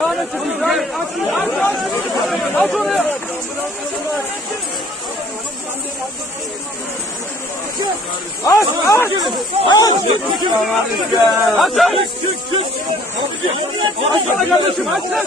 Aç aç! Aç! Aç aç! Açsana kardeşim aç lan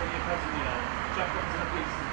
so you have, you know, check up some pieces.